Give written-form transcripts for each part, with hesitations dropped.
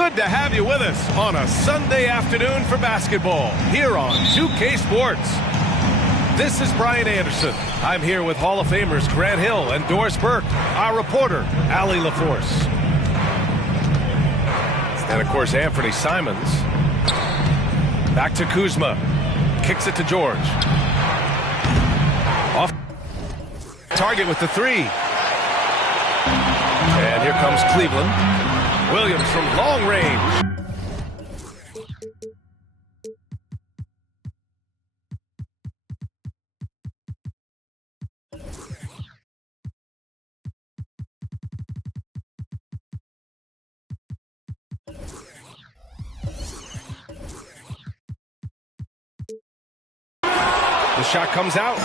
Good to have you with us on a Sunday afternoon for basketball here on 2K Sports. This is Brian Anderson. I'm here with Hall of Famers Grant Hill and Doris Burke, our reporter, Allie LaForce. And, of course, Anthony Simons. Back to Kuzma. Kicks it to George. Off target with the three. And here comes Cleveland. Williams from long range. The shot comes out.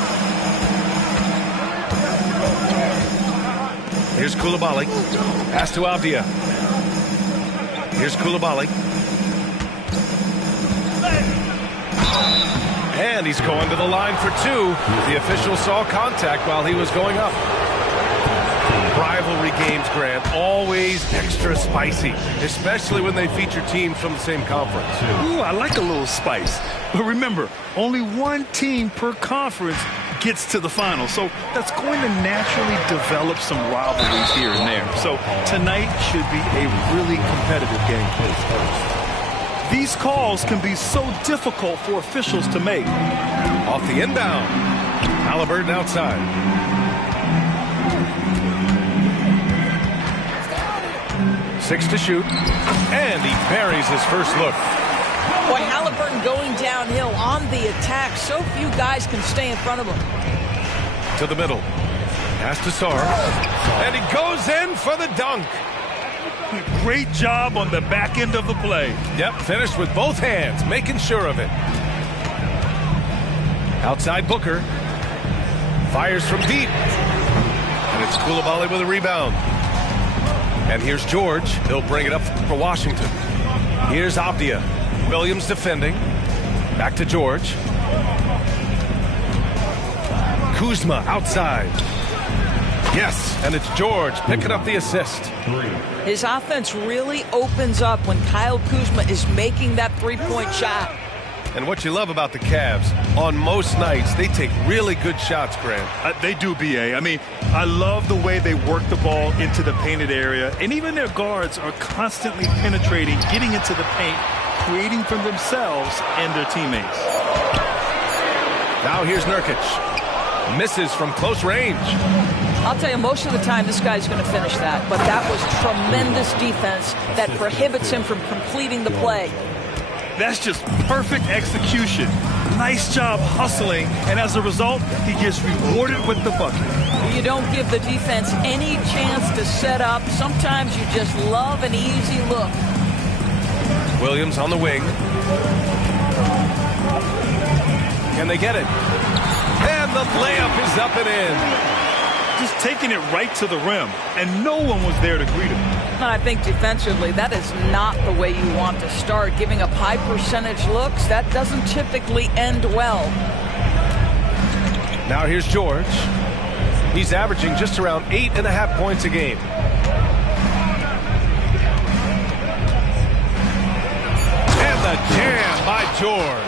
Here's Coulibaly. Pass to Avdia. Here's Coulibaly. And he's going to the line for two. The official saw contact while he was going up. Rivalry games, Grant, always extra spicy, especially when they feature teams from the same conference. Ooh, I like a little spice. But remember, only one team per conference gets to the final, so that's going to naturally develop some rivalries here and there. So tonight should be a really competitive game. These calls can be so difficult for officials to make. Off the inbound. Halliburton outside. Six to shoot. And he buries his first look. Boy, Halliburton going downhill on the attack. So few guys can stay in front of him. To the middle. Pass to Sarr. And he goes in for the dunk. Great job on the back end of the play. Yep, finished with both hands, making sure of it. Outside Booker. Fires from deep. And it's Coulibaly with a rebound. And here's George. He'll bring it up for Washington. Here's Avdia. Williams defending. Back to George. Kuzma outside. Yes, and it's George picking up the assist. His offense really opens up when Kyle Kuzma is making that three-point shot. And what you love about the Cavs, on most nights, they take really good shots, Grant. They do, B.A. I mean, I love the way they work the ball into the painted area, and even their guards are constantly penetrating, getting into the paint, creating for themselves and their teammates. Now here's Nurkic. Misses from close range. I'll tell you, most of the time this guy's going to finish that, but that was tremendous defense that prohibits him from completing the play. That's just perfect execution. Nice job hustling, and as a result, he gets rewarded with the bucket. You don't give the defense any chance to set up. Sometimes you just love an easy look. Williams on the wing. Can they get it? And the layup is up and in. Just taking it right to the rim, and no one was there to greet him. I think defensively, that is not the way you want to start. Giving up high percentage looks, that doesn't typically end well. Now here's George. He's averaging just around 8.5 points a game. And the jam by George.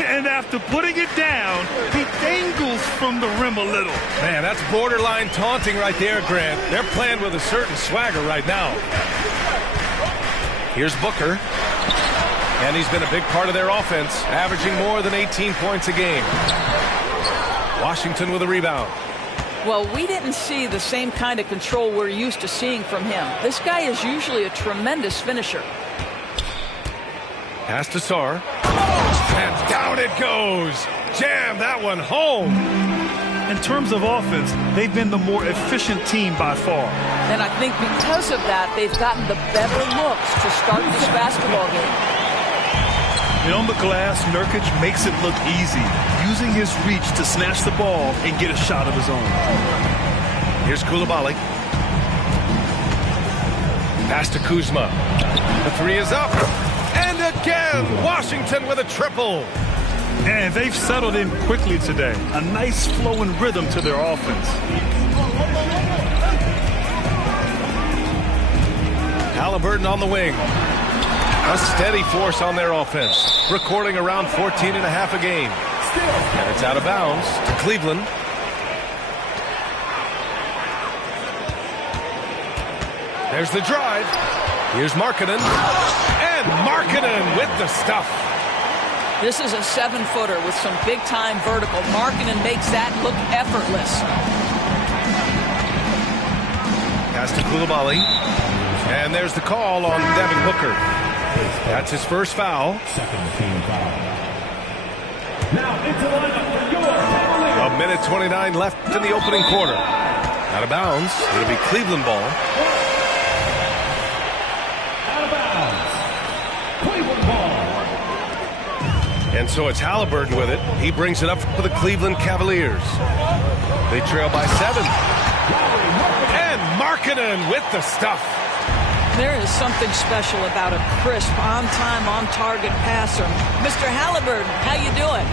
And after putting it down, he dangles from the rim a little. Man, that's borderline taunting right there, Grant. They're playing with a certain swagger right now. Here's Booker. And he's been a big part of their offense, averaging more than 18 points a game. Washington with a rebound. Well, we didn't see the same kind of control we're used to seeing from him. This guy is usually a tremendous finisher. Pass to Sarr. And down it goes. Jam that one home. In terms of offense, they've been the more efficient team by far. And I think because of that, they've gotten the better looks to start this basketball game. And on the glass, Nurkic makes it look easy, using his reach to snatch the ball and get a shot of his own. Here's Coulibaly. Pass to Kuzma. The three is up. And again, Washington with a triple. And they've settled in quickly today. A nice flow and rhythm to their offense. Halliburton on the wing. A steady force on their offense, recording around 14.5 a game. And it's out of bounds to Cleveland. There's the drive. Here's Markkanen. And Markkanen with the stuff. This is a 7-footer with some big-time vertical. Markkanen makes that look effortless. Pass to Coulibaly. And there's the call on Devin Booker. That's his first foul. Second team foul. Now into the lineup for your Cavaliers. A minute 29 left in the opening quarter. Out of bounds. It'll be Cleveland ball. Out of bounds. Cleveland ball. And so it's Halliburton with it. He brings it up for the Cleveland Cavaliers. They trail by 7. And Markkanen with the stuff. There is something special about a crisp, on-time, on-target passer. Mr. Halliburton, how you doing?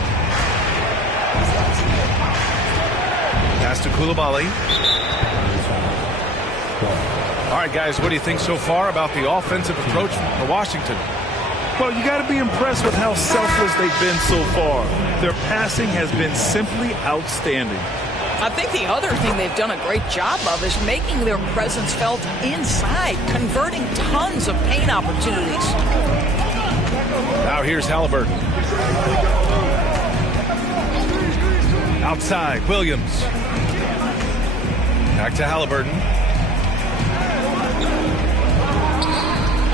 Pass to Coulibaly. All right, guys, what do you think so far about the offensive approach for Washington? Well, you got to be impressed with how selfless they've been so far. Their passing has been simply outstanding. I think the other thing they've done a great job of is making their presence felt inside, converting tons of paint opportunities. Now here's Halliburton. Outside, Williams. Back to Halliburton.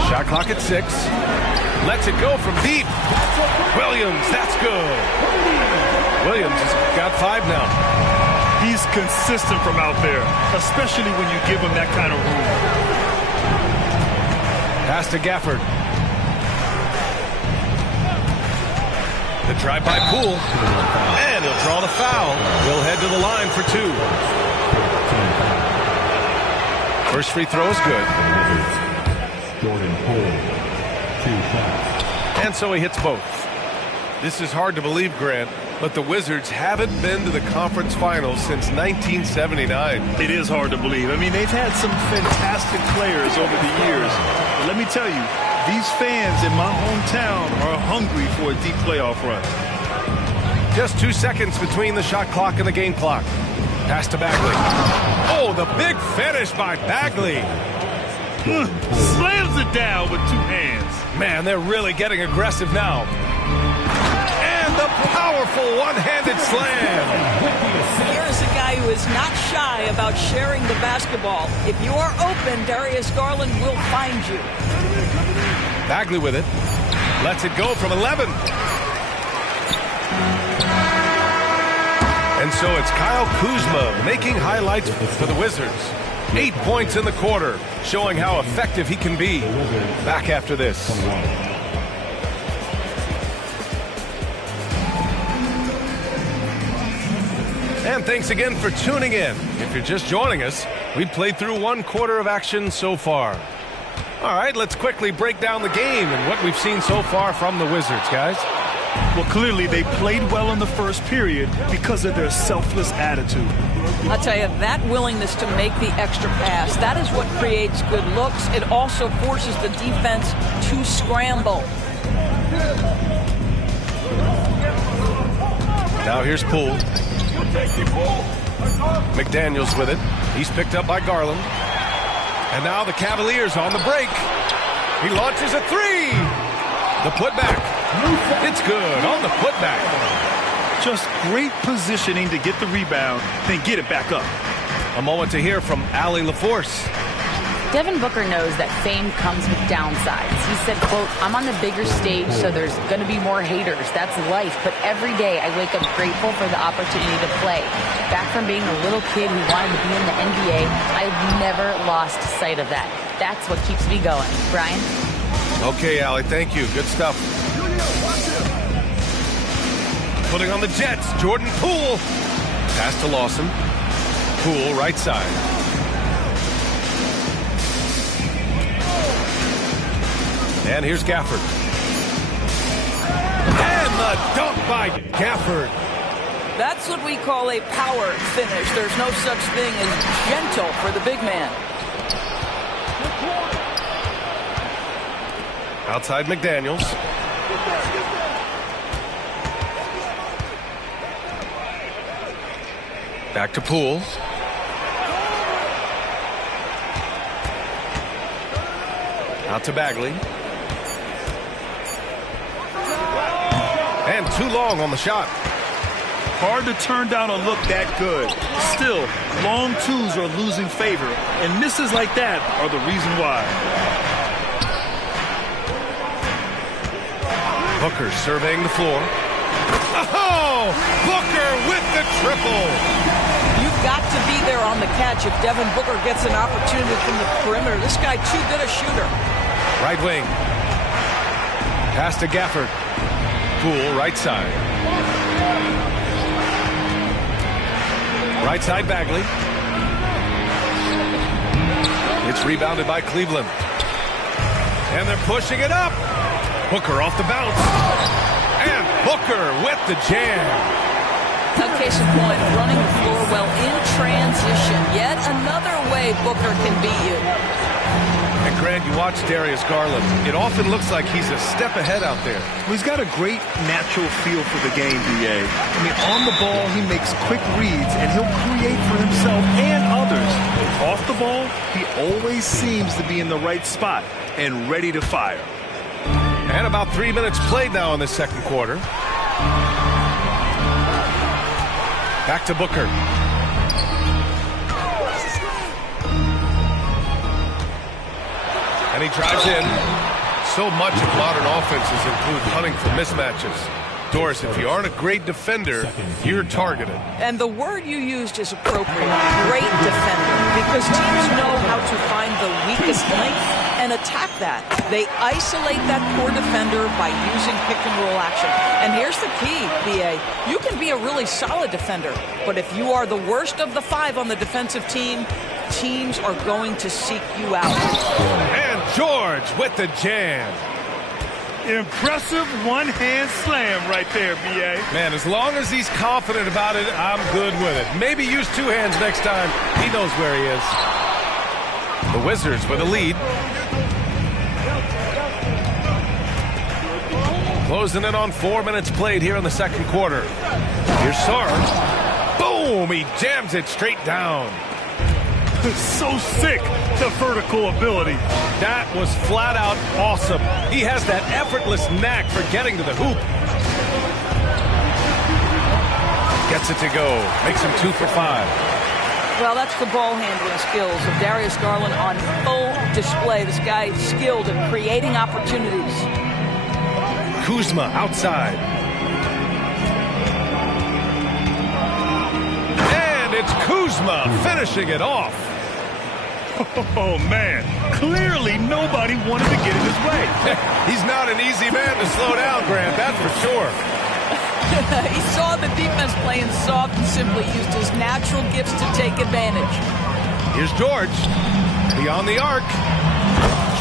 Shot clock at 6. Lets it go from deep. Williams, that's good. Williams has got 5 now. He's consistent from out there, especially when you give him that kind of room. Pass to Gafford. The drive by Poole. And he'll draw the foul. He'll head to the line for 2. First free throw is good. Jordan Poole. 2 shots. And so he hits both. This is hard to believe, Grant, but the Wizards haven't been to the conference finals since 1979. It is hard to believe. I mean, they've had some fantastic players over the years. But let me tell you, these fans in my hometown are hungry for a deep playoff run. Just 2 seconds between the shot clock and the game clock. Pass to Bagley. Oh, the big finish by Bagley. Slams it down with 2 hands. Man, they're really getting aggressive now. And the powerful one-handed slam. Here's a guy who is not shy about sharing the basketball. If you are open, Darius Garland will find you. Bagley with it. Lets it go from 11. And so it's Kyle Kuzma making highlights for the Wizards. 8 points in the quarter, showing how effective he can be. Back after this. And thanks again for tuning in. If you're just joining us, we've played through 1 quarter of action so far. All right, let's quickly break down the game and what we've seen so far from the Wizards, guys. Well, clearly they played well in the first period because of their selfless attitude. I'll tell you, that willingness to make the extra pass, that is what creates good looks. It also forces the defense to scramble. Now here's Poole. McDaniels with it. He's picked up by Garland. And now the Cavaliers on the break. He launches a 3. The putback. It's good on the putback. Just great positioning to get the rebound, then get it back up. A moment to hear from Allie LaForce. Devin Booker knows that fame comes with downsides. He said, quote, "I'm on the bigger stage, so there's going to be more haters. That's life. But every day I wake up grateful for the opportunity to play. Back from being a little kid who wanted to be in the NBA, I've never lost sight of that. That's what keeps me going." Brian? Okay, Allie, thank you. Good stuff. Putting on the Jets, Jordan Poole. Pass to Lawson. Poole, right side. And here's Gafford. And the dunk by Gafford. That's what we call a power finish. There's no such thing as gentle for the big man. Outside McDaniels. Back to Poole. Out to Bagley. And too long on the shot. Hard to turn down a look that good. Still, long twos are losing favor, and misses like that are the reason why. Booker surveying the floor. Oh! Booker with the triple! You've got to be there on the catch if Devin Booker gets an opportunity from the perimeter. This guy too good a shooter. Right wing. Pass to Gafford. Poole, right side. Right side, Bagley. It's rebounded by Cleveland. And they're pushing it up. Booker off the bounce. And Booker with the jam. Now, case in point, running the floor well in transition. Yet another way Booker can beat you. And Grant, you watch Darius Garland. It often looks like he's a step ahead out there. Well, he's got a great natural feel for the game, B.A. I mean, on the ball, he makes quick reads, and he'll create for himself and others. Off the ball, he always seems to be in the right spot and ready to fire. And about 3 minutes played now in the second quarter. Back to Booker. And he drives in. So much of modern offenses include hunting for mismatches. Doris, if you aren't a great defender, you're targeted. And the word you used is appropriate. Great defender. Because teams know how to find the weakest link and attack that. They isolate that poor defender by using pick-and-roll action. And here's the key, B.A. You can be a really solid defender, but if you are the worst of the five on the defensive team, teams are going to seek you out. And George with the jam. Impressive one-hand slam right there, B.A. Man, as long as he's confident about it, I'm good with it. Maybe use two hands next time. He knows where he is. The Wizards with a lead. Closing in on 4 minutes played here in the second quarter. Here's Sarge. Boom! He jams it straight down. So sick, the vertical ability. That was flat out awesome. He has that effortless knack for getting to the hoop. Gets it to go. Makes him 2 for 5. Well, that's the ball handling skills of Darius Garland on full display. This guy is skilled in creating opportunities. Kuzma outside. And it's Kuzma finishing it off. Oh, man. Clearly nobody wanted to get in his way. He's not an easy man to slow down, Grant, that's for sure. He saw the defense playing soft and simply used his natural gifts to take advantage. Here's George. Beyond the arc.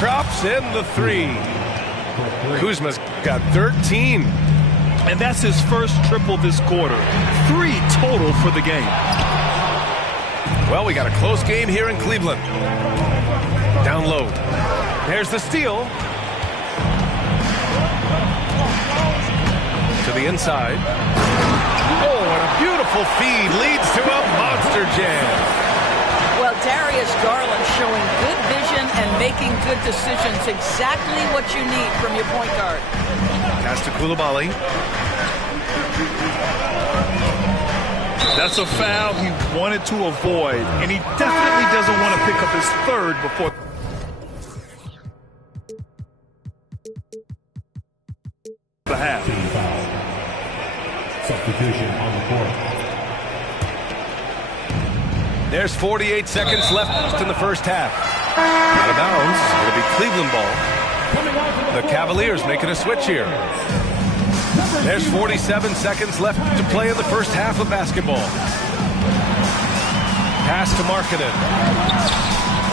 Drops in the 3. Kuzma's got 13. And that's his first triple this quarter. 3 total for the game. Well, we got a close game here in Cleveland. Down low. There's the steal. To the inside. Oh, and a beautiful feed leads to a monster jam. Well, Darius Garland showing good vision and making good decisions. Exactly what you need from your point guard. Pass to Coulibaly. That's a foul he wanted to avoid, and he definitely doesn't want to pick up his third before the half. Substitution on the court. There's 48 seconds left in the first half. Out of bounds. It'll be Cleveland ball. The Cavaliers making a switch here. There's 47 seconds left to play in the first half of basketball. Pass to Markkanen.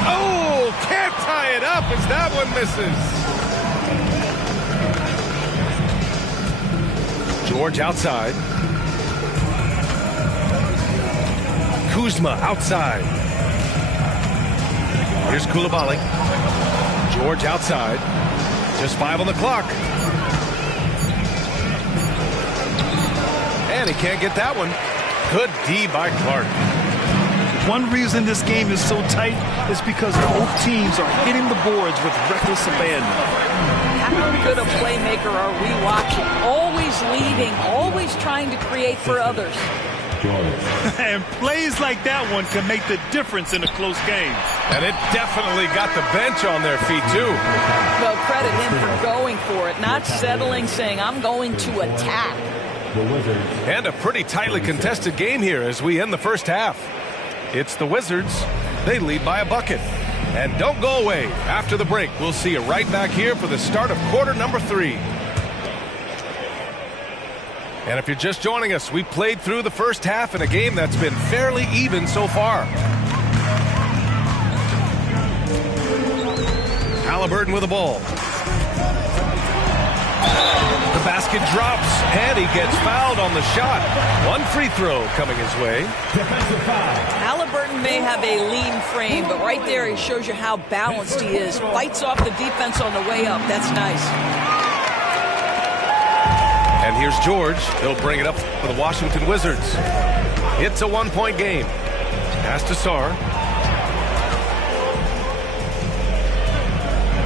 Oh, can't tie it up as that one misses. George outside. Kuzma outside. Here's Coulibaly. George outside. Just 5 on the clock. And he can't get that one. Good D by Clark. One reason this game is so tight is because both teams are hitting the boards with reckless abandon. How good a playmaker are we watching? Always leading, always trying to create for others. And plays like that one can make the difference in a close game. And it definitely got the bench on their feet, too. Well, credit him for going for it, not settling, saying, I'm going to attack. And a pretty tightly contested game here as we end the first half. It's the Wizards. They lead by a bucket. And don't go away. After the break, we'll see you right back here for the start of quarter number 3. And if you're just joining us, we played through the first half in a game that's been fairly even so far. Haliburton with the ball. The basket drops, and he gets fouled on the shot. One free throw coming his way. Haliburton may have a lean frame, but right there he shows you how balanced he is. Fights off the defense on the way up. That's nice. And here's George. He'll bring it up for the Washington Wizards. It's a 1-point game. Pass to Sarr.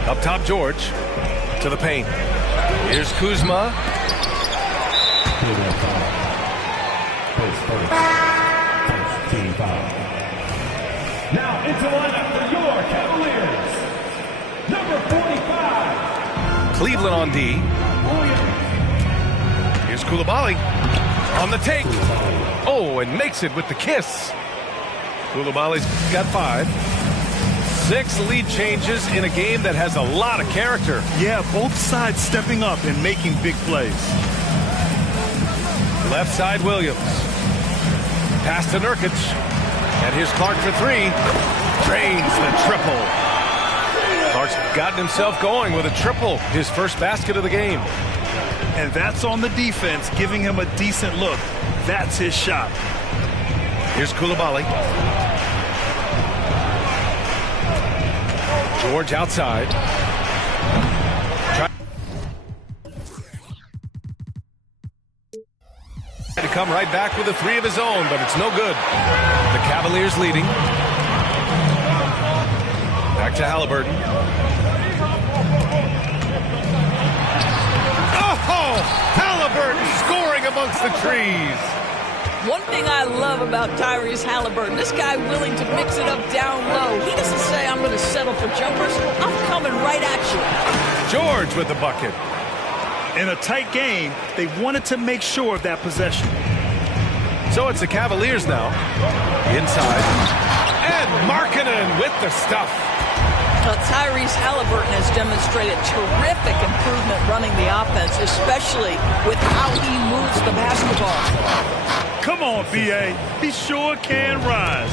Up top, George. To the paint. Here's Kuzma. Now into lineup for your Cavaliers. Number 45. Cleveland on D. Here's Coulibaly on the take. Oh, and makes it with the kiss. Koulibaly's got 5. 6 lead changes in a game that has a lot of character. Yeah, both sides stepping up and making big plays. Left side, Williams. Pass to Nurkic. And here's Clark for 3. Drains the triple. Clark's gotten himself going with a triple. His first basket of the game. And that's on the defense, giving him a decent look. That's his shot. Here's Coulibaly. George outside. To come right back with a 3 of his own, but it's no good. The Cavaliers leading. Back to Haliburton. Oh! Haliburton scoring amongst the trees. One thing I love about Tyrese Haliburton, this guy willing to mix it up down low. He doesn't say, I'm going to settle for jumpers. I'm coming right at you. George with the bucket. In a tight game, they wanted to make sure of that possession. So it's the Cavaliers now. Inside. And Markkanen with the stuff. Tyrese Haliburton has demonstrated terrific improvement running the offense, especially with how he moves the basketball. Come on, B.A. He sure can rise.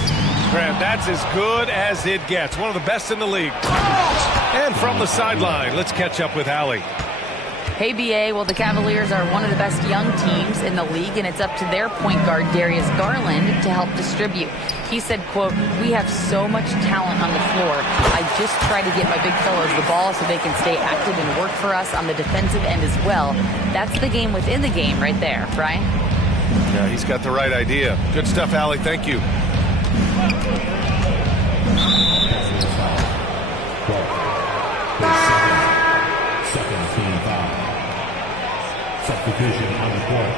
Grant, that's as good as it gets. One of the best in the league. And from the sideline, let's catch up with Allie. Hey, B.A., well, the Cavaliers are one of the best young teams in the league, and it's up to their point guard, Darius Garland, to help distribute. He said, quote, we have so much talent on the floor. I just try to get my big fellows the ball so they can stay active and work for us on the defensive end as well. That's the game within the game right there, Brian. Yeah, he's got the right idea. Good stuff, Allie. Thank you. Second team foul. Substitution on the court.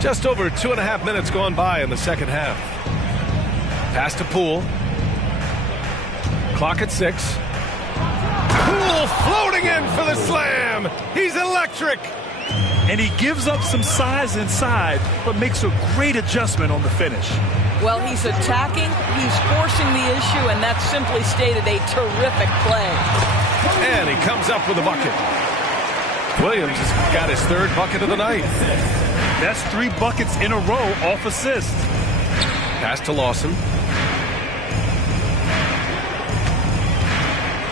Just over 2.5 minutes gone by in the second half. Pass to Poole. Clock at 6. Poole floating in for the slam. He's electric. And he gives up some size inside, but makes a great adjustment on the finish. Well, he's attacking, he's forcing the issue, and that's simply stated a terrific play. And he comes up with a bucket. Williams has got his 3rd bucket of the night. That's 3 buckets in a row off assist. Pass to Lawson.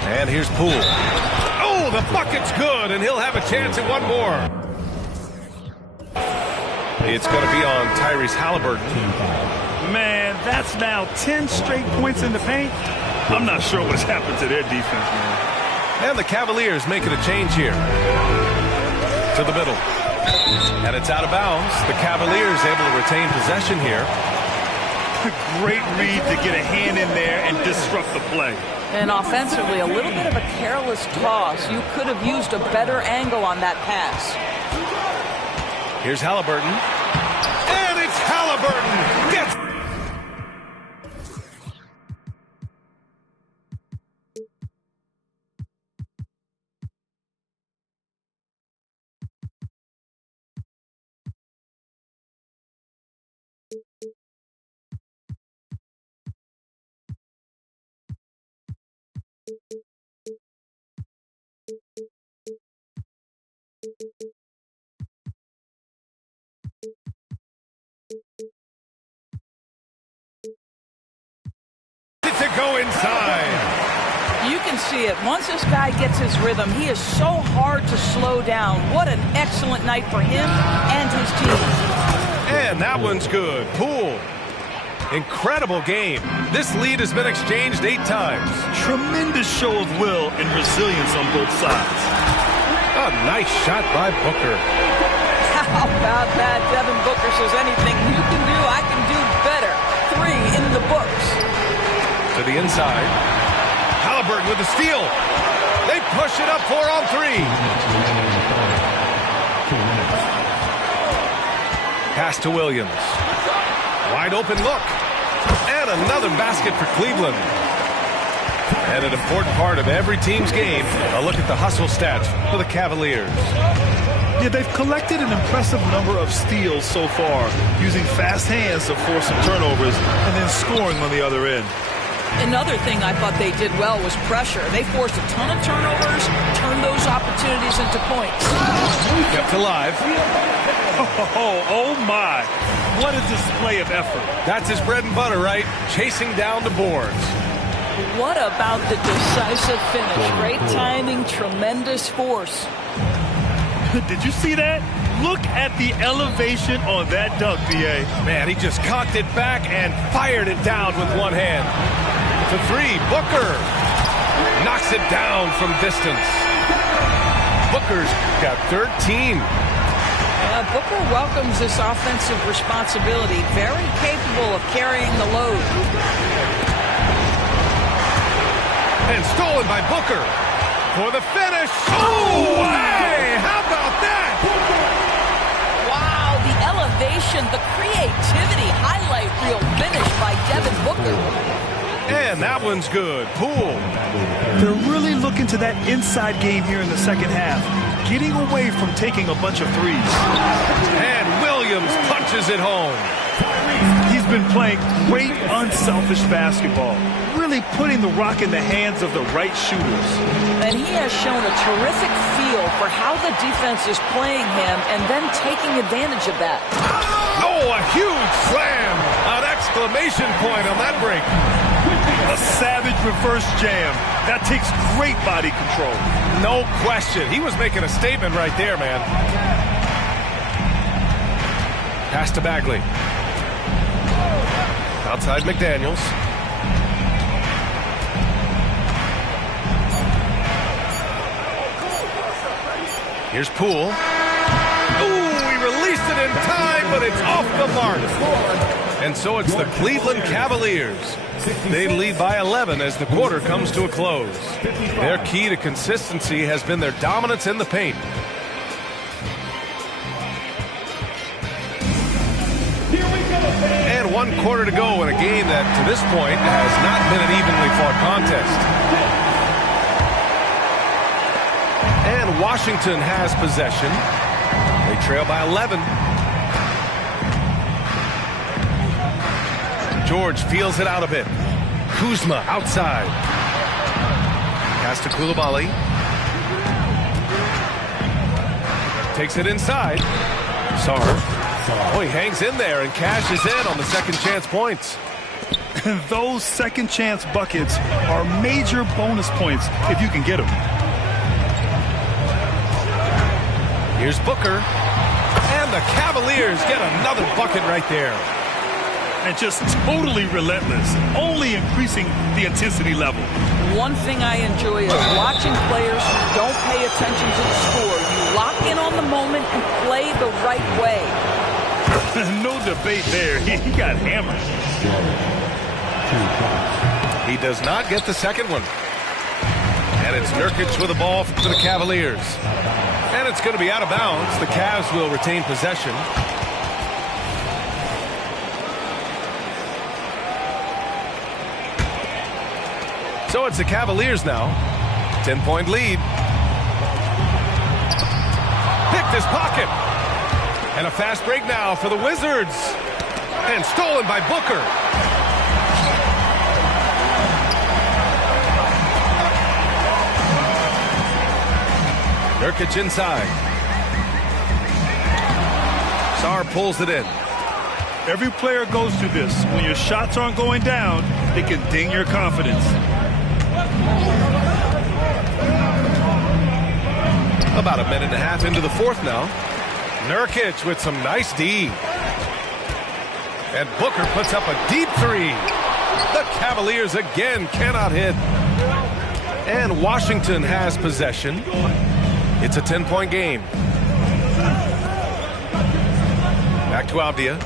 And here's Poole. Oh, Oh, the bucket's good, and he'll have a chance at one more. It's going to be on Tyrese Halliburton. Man, that's now 10 straight points in the paint. I'm not sure what's happened to their defense, man. And the Cavaliers making a change here. To the middle. And it's out of bounds. The Cavaliers able to retain possession here. Great read to get a hand in there and disrupt the play. And offensively, a little bit of a careless toss. You could have used a better angle on that pass. Here's Halliburton. And it's Halliburton. Gets to go inside. You can see it. Once this guy gets his rhythm, he is so hard to slow down. What an excellent night for him and his team. And that one's good. Poole. Incredible game. This lead has been exchanged 8 times. Tremendous show of will and resilience on both sides. A nice shot by Booker. How about that? Devin Booker says anything you can do, I can do better. 3 in the books. To the inside. Halliburton with the steal. They push it up 4 on 3. Pass to Williams. Wide open look. And another basket for Cleveland. And an important part of every team's game, a look at the hustle stats for the Cavaliers. Yeah, they've collected an impressive number of steals so far, using fast hands to force some turnovers and then scoring on the other end. Another thing I thought they did well was pressure. They forced a ton of turnovers, turned those opportunities into points. Kept alive. Oh my. What a display of effort. That's his bread and butter, right? Chasing down the boards. What about the decisive finish? Great timing, tremendous force. Did you see that? Look at the elevation on that dunk, B.A. Man, he just cocked it back and fired it down with one hand. To 3, Booker. Knocks it down from distance. Booker's got 13. Booker welcomes this offensive responsibility. Very capable of carrying the load. And stolen by Booker for the finish. Oh, hey, how about that? Wow, the elevation, the creativity, highlight reel finish by Devin Booker. And that one's good. Poole. They're really looking to that inside game here in the second half, getting away from taking a bunch of threes. And Williams punches it home. He's been playing great, unselfish basketball, really putting the rock in the hands of the right shooters. And he has shown a terrific feel for how the defense is playing him and then taking advantage of that. Oh, a huge slam. An exclamation point on that break. A savage reverse jam. That takes great body control. No question. He was making a statement right there, man. Pass to Bagley. Outside McDaniels. Here's Poole. Ooh, he released it in time, but it's off the mark. And so it's the Cleveland Cavaliers. They lead by 11 as the quarter comes to a close. Their key to consistency has been their dominance in the paint. And 1 quarter to go in a game that, to this point, has not been an evenly fought contest. And Washington has possession. They trail by 11. George feels it out a bit. Kuzma outside. Pass to Coulibaly. Takes it inside. Sarr. Oh, he hangs in there and cashes in on the second chance points. Those second chance buckets are major bonus points if you can get them. Here's Booker. And the Cavaliers get another bucket right there. And just totally relentless, only increasing the intensity level. One thing I enjoy is watching players who don't pay attention to the score. You lock in on the moment and play the right way. No debate there. He got hammered. He does not get the second one. And it's Nurkic with the ball for the Cavaliers. And it's going to be out of bounds. The Cavs will retain possession. So it's the Cavaliers now. 10-point lead. Picked his pocket. And a fast break now for the Wizards. And stolen by Booker. Nurkic inside. Sarr pulls it in. Every player goes through this. When your shots aren't going down, it can ding your confidence. About a minute and a half into the fourth now. Nurkic with some nice D. And Booker puts up a deep three. The Cavaliers again cannot hit. And Washington has possession. It's a 10-point game. Back to Avdia.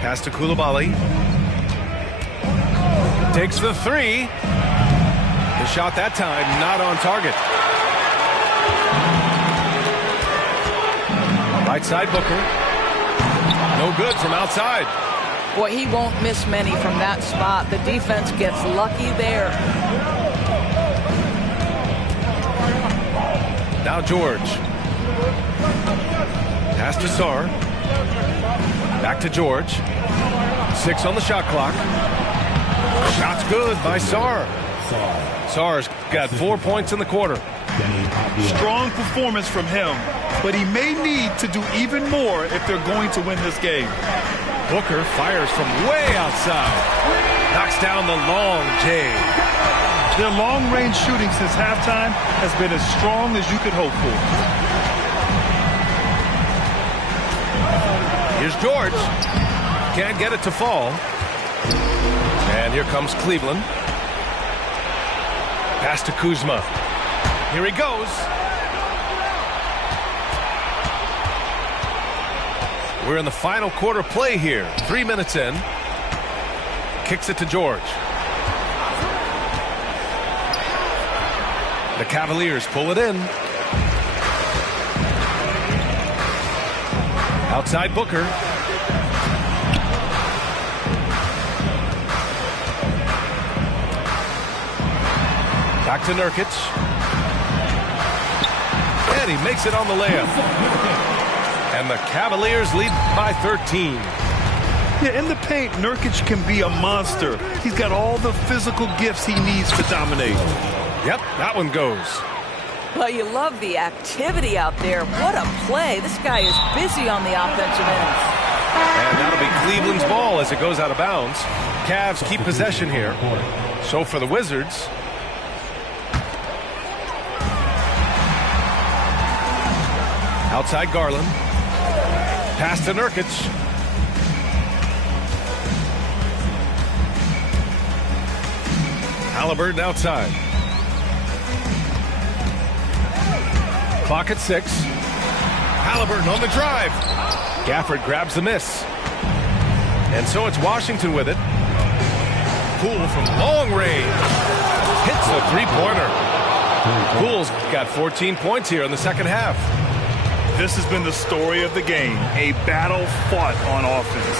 Pass to Coulibaly. Takes the three. The shot that time not on target. Right side Booker. No good from outside. Boy, he won't miss many from that spot. The defense gets lucky there. Now George. Pass to Sarr. Back to George. 6 on the shot clock. Shot's good by Sarr. Sarr's got 4 points in the quarter. Strong performance from him, but he may need to do even more if they're going to win this game. Booker fires from way outside. Knocks down the long J. Their long-range shooting since halftime has been as strong as you could hope for. Here's George. Can't get it to fall. And here comes Cleveland. Pass to Kuzma. Here he goes. We're in the final quarter play here. 3 minutes in. Kicks it to George. The Cavaliers pull it in. Outside Booker. Back to Nurkic. And he makes it on the layup. And the Cavaliers lead by 13. Yeah, in the paint, Nurkic can be a monster. He's got all the physical gifts he needs to dominate. Yep, that one goes. Well, you love the activity out there. What a play. This guy is busy on the offensive end. And that'll be Cleveland's ball as it goes out of bounds. Cavs keep possession here. So for the Wizards, outside Garland. Pass to Nurkic. Haliburton outside. Clock at 6. Haliburton on the drive. Gafford grabs the miss. And so it's Washington with it. Poole from long range. Hits a three-pointer. Poole's got 14 points here in the second half. This has been the story of the game. A battle fought on offense.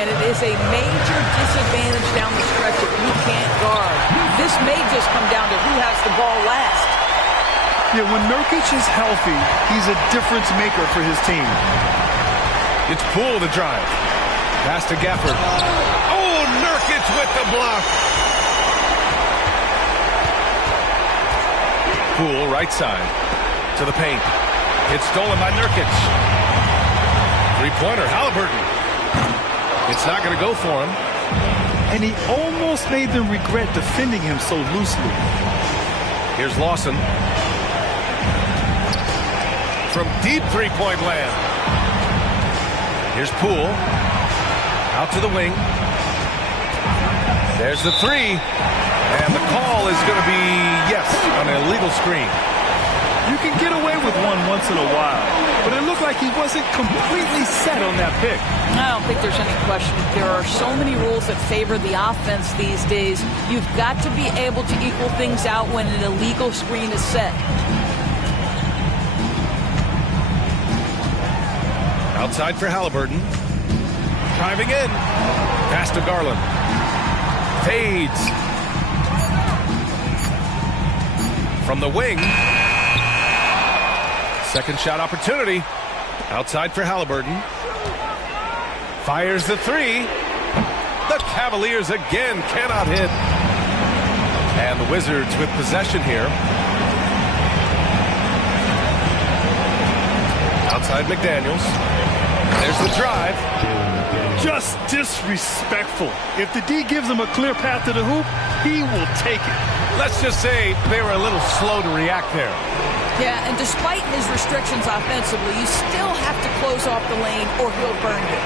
And it is a major disadvantage down the stretch if you can't guard. This may just come down to who has the ball last. Yeah, when Nurkic is healthy, he's a difference maker for his team. It's Poole the drive. Pass to Gafford. Oh, Nurkic with the block. Poole right side to the paint. It's stolen by Nurkic. Three-pointer, Haliburton. It's not going to go for him. And he almost made them regret defending him so loosely. Here's Lawson. from deep three-point land. Here's Poole. Out to the wing. There's the three. And the call is going to be, yes, on an illegal screen. You can get away with one once in a while, but it looked like he wasn't completely set on that pick. I don't think there's any question. There are so many rules that favor the offense these days. You've got to be able to equal things out when an illegal screen is set. Outside for Halliburton. Driving in. Pass to Garland. Fades. From the wing. Second shot opportunity. Outside for Halliburton. Fires the three. The Cavaliers again cannot hit. And the Wizards with possession here. Outside McDaniels. There's the drive. Just disrespectful. If the D gives him a clear path to the hoop, he will take it. Let's just say they were a little slow to react there. Yeah, and despite his restrictions offensively, you still have to close off the lane or he'll burn you.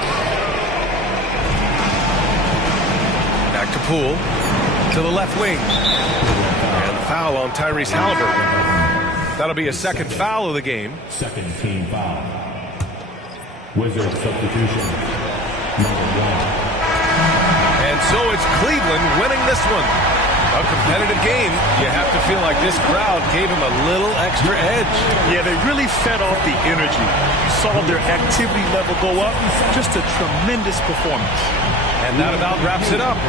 Back to Poole. To the left wing. And foul on Tyrese Halliburton. That'll be a second foul of the game. Second team foul. Wizard substitution. Number 1. And so it's Cleveland winning this one. A competitive game. You have to feel like this crowd gave him a little extra edge. Yeah, they really fed off the energy. You saw their activity level go up. Just a tremendous performance. And that about wraps it up.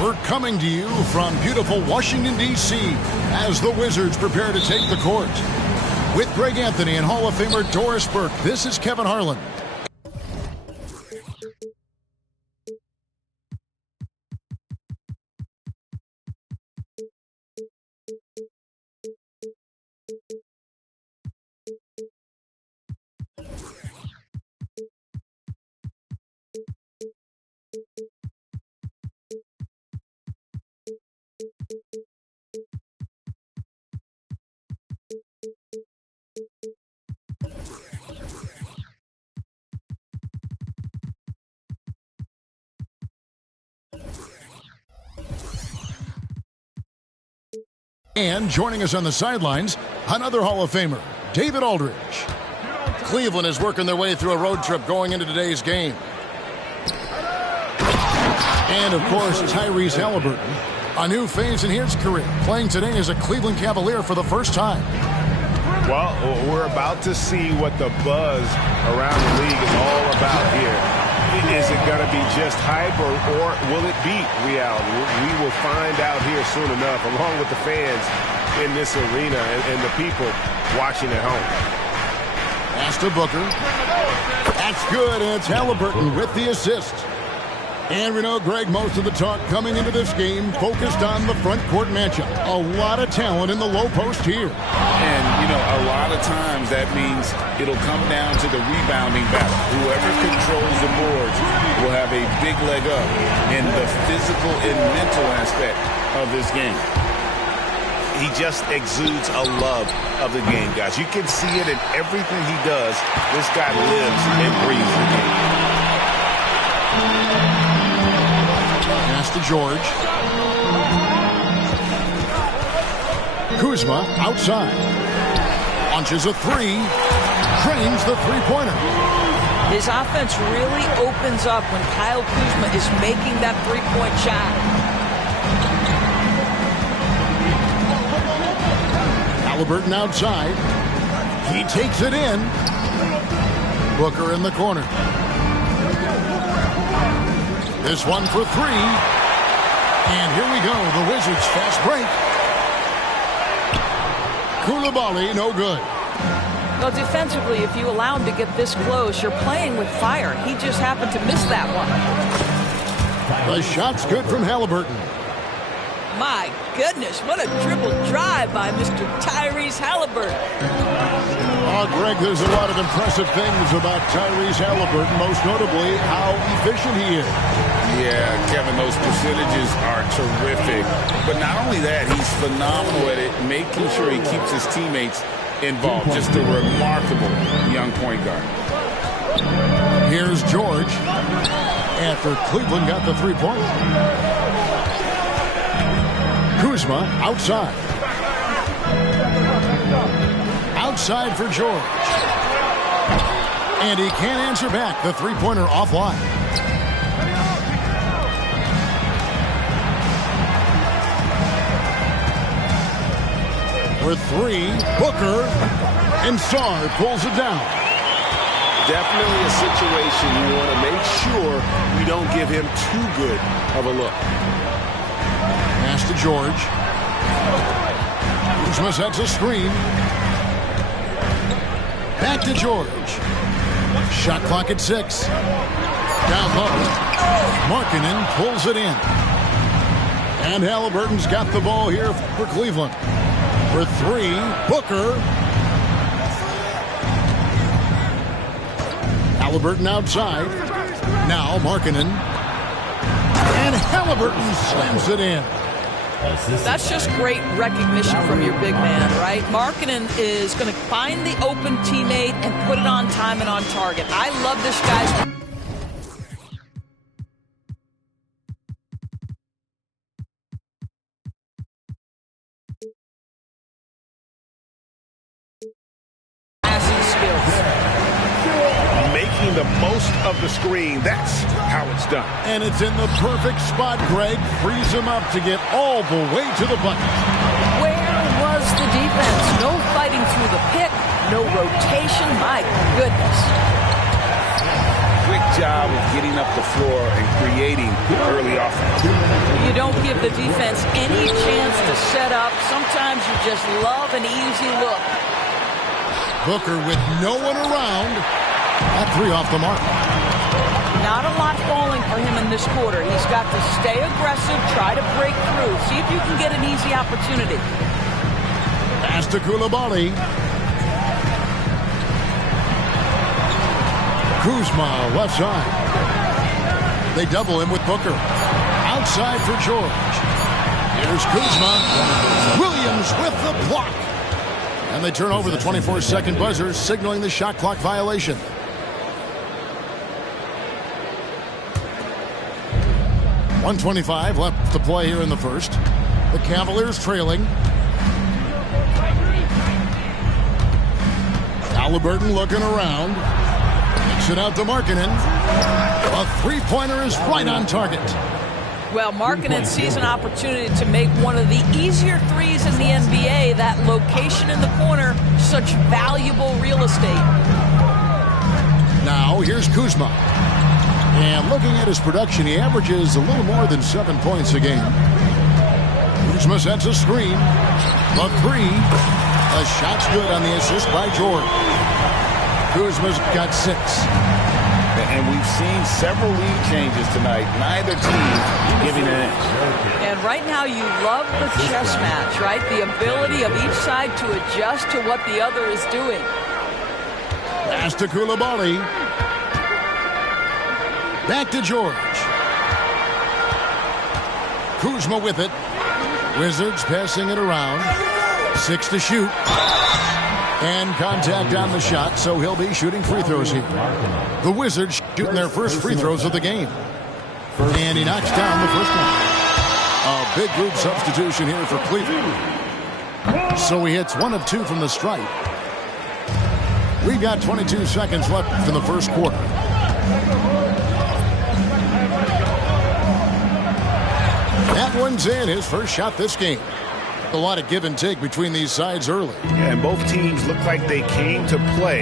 We're coming to you from beautiful Washington, D.C. as the Wizards prepare to take the court. With Greg Anthony and Hall of Famer Doris Burke, this is Kevin Harlan. And joining us on the sidelines, another Hall of Famer, David Aldridge. Cleveland is working their way through a road trip going into today's game. And, of course, Tyrese Halliburton, a new phase in his career, playing today as a Cleveland Cavalier for the first time. Well, we're about to see what the buzz around the league is all about here. Is it going to be just hype or will it be reality? We will find out here soon enough, along with the fans in this arena and the people watching at home. Pass to Booker. That's good, and it's Halliburton with the assist. And we know, Greg, most of the talk coming into this game focused on the front court matchup. A lot of talent in the low post here. And, you know, a lot of times that means it'll come down to the rebounding battle. Whoever controls the boards will have a big leg up in the physical and mental aspect of this game. He just exudes a love of the game, guys. You can see it in everything he does. This guy lives and breathes the game. Pass to George. Kuzma outside. Launches a three. Drains the three-pointer. His offense really opens up when Kyle Kuzma is making that three-point shot. Halliburton outside. He takes it in. Booker in the corner. This one for three. And here we go. The Wizards fast break. Coulibaly, no good. Well, defensively, if you allow him to get this close, you're playing with fire. He just happened to miss that one. The shot's good from Halliburton. My goodness, what a dribble drive by Mr. Tyrese Halliburton. Oh, Greg, there's a lot of impressive things about Tyrese Halliburton, most notably how efficient he is. Yeah, Kevin, those percentages are terrific. But not only that, he's phenomenal at it, making sure he keeps his teammates involved. Just a remarkable young point guard. Here's George. after Cleveland got the 3-point. Kuzma outside. Outside for George. And he can't answer back. The 3-pointer offline. For 3, Booker. And Sarr pulls it down. Definitely a situation you want to make sure you don't give him too good of a look. Pass to George. Kuzma sets a screen. Back to George. Shot clock at 6. Down low. Markkanen pulls it in. And Halliburton's got the ball here for Cleveland. For 3, Booker. Halliburton outside. Now Markkanen. And Halliburton slams it in. That's just great recognition from your big man, right? Markkanen is going to find the open teammate and put it on time and on target. I love this guy's... The most of the screen. That's how it's done. And it's in the perfect spot. Greg frees him up to get all the way to the bucket. Where was the defense? No fighting through the pick, no rotation. My goodness. Quick job of getting up the floor and creating early offense. You don't give the defense any chance to set up. Sometimes you just love an easy look. Booker with no one around. That 3 off the mark. Not a lot falling for him in this quarter. He's got to stay aggressive, try to break through. See if you can get an easy opportunity. Pass to Coulibaly. Kuzma left side. They double him with Booker. Outside for George. Here's Kuzma. Williams with the block. And they turn over the 24-second buzzer, signaling the shot clock violation. .125 left to play here in the first. The Cavaliers trailing. Halliburton looking around. Kicks it out to Markkanen. A 3-pointer is right on target. Well, Markkanen sees an opportunity to make one of the easier threes in the NBA. That location in the corner, such valuable real estate. Now, here's Kuzma. And looking at his production, he averages a little more than 7 points a game. Kuzma sets a screen. The 3. A shot's good on the assist by George. Kuzma's got 6. And we've seen several lead changes tonight. Neither team giving an inch. And right now you love the chess match, right? The ability of each side to adjust to what the other is doing. Pass to Coulibaly. Back to George. Kuzma with it. Wizards passing it around. 6 to shoot. And contact on the shot, so he'll be shooting free throws here. The Wizards shooting their first free throws of the game. And he knocks down the first one. A big group substitution here for Cleveland. So he hits 1 of 2 from the stripe. We've got 22 seconds left in the first quarter. That one's in, his first shot this game. A lot of give and take between these sides early. Yeah, and both teams look like they came to play.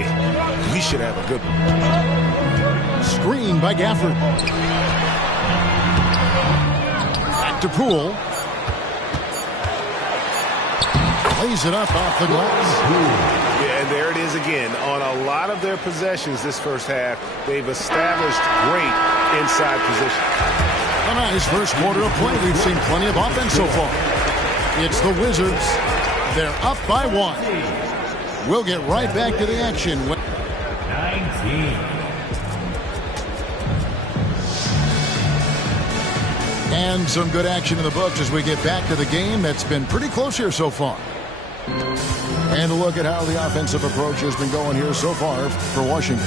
We should have a good one. Screen by Gafford. Back to Poole. Plays it up off the glass. Yeah, and there it is again. On a lot of their possessions this first half, they've established great inside position. A nice first quarter of play. We've seen plenty of offense so far. It's the Wizards. They're up by 1. We'll get right back to the action. 19. And some good action in the books as we get back to the game that's been pretty close here so far. And a look at how the offensive approach has been going here so far for Washington.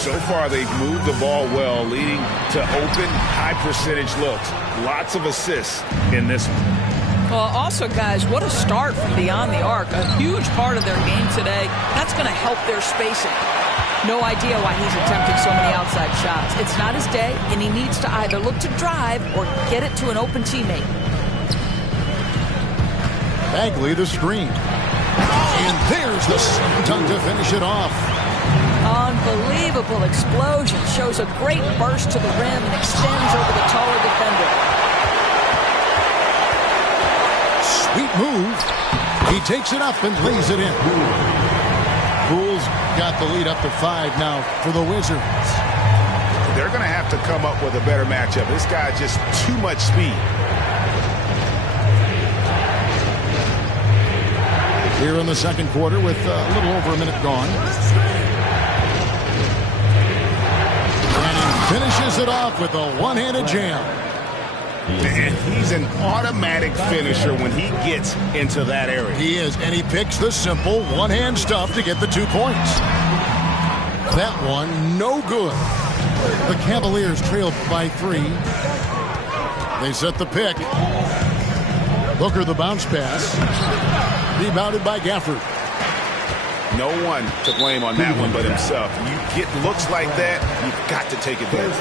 So far, they've moved the ball well, leading to open, high-percentage looks. Lots of assists in this one. Well, also, guys, what a start from beyond the arc. A huge part of their game today. That's going to help their spacing. No idea why he's attempting so many outside shots. It's not his day, and he needs to either look to drive or get it to an open teammate. Bagley, the screen. And there's the dunk to finish it off. Unbelievable explosion. Shows a great burst to the rim and extends over the taller defender. Sweet move. He takes it up and lays it in. Bulls got the lead up to 5 now for the Wizards. They're going to have to come up with a better matchup. This guy just too much speed. Here in the second quarter with a little over a minute gone. And he finishes it off with a one-handed jam. And he's an automatic finisher when he gets into that area. He is, and he picks the simple one-hand stuff to get the 2 points. That one, no good. The Cavaliers trailed by 3. They set the pick. Booker the bounce pass. Rebounded by Gafford. No one to blame on that one but himself. You get looks like that, you've got to take advantage.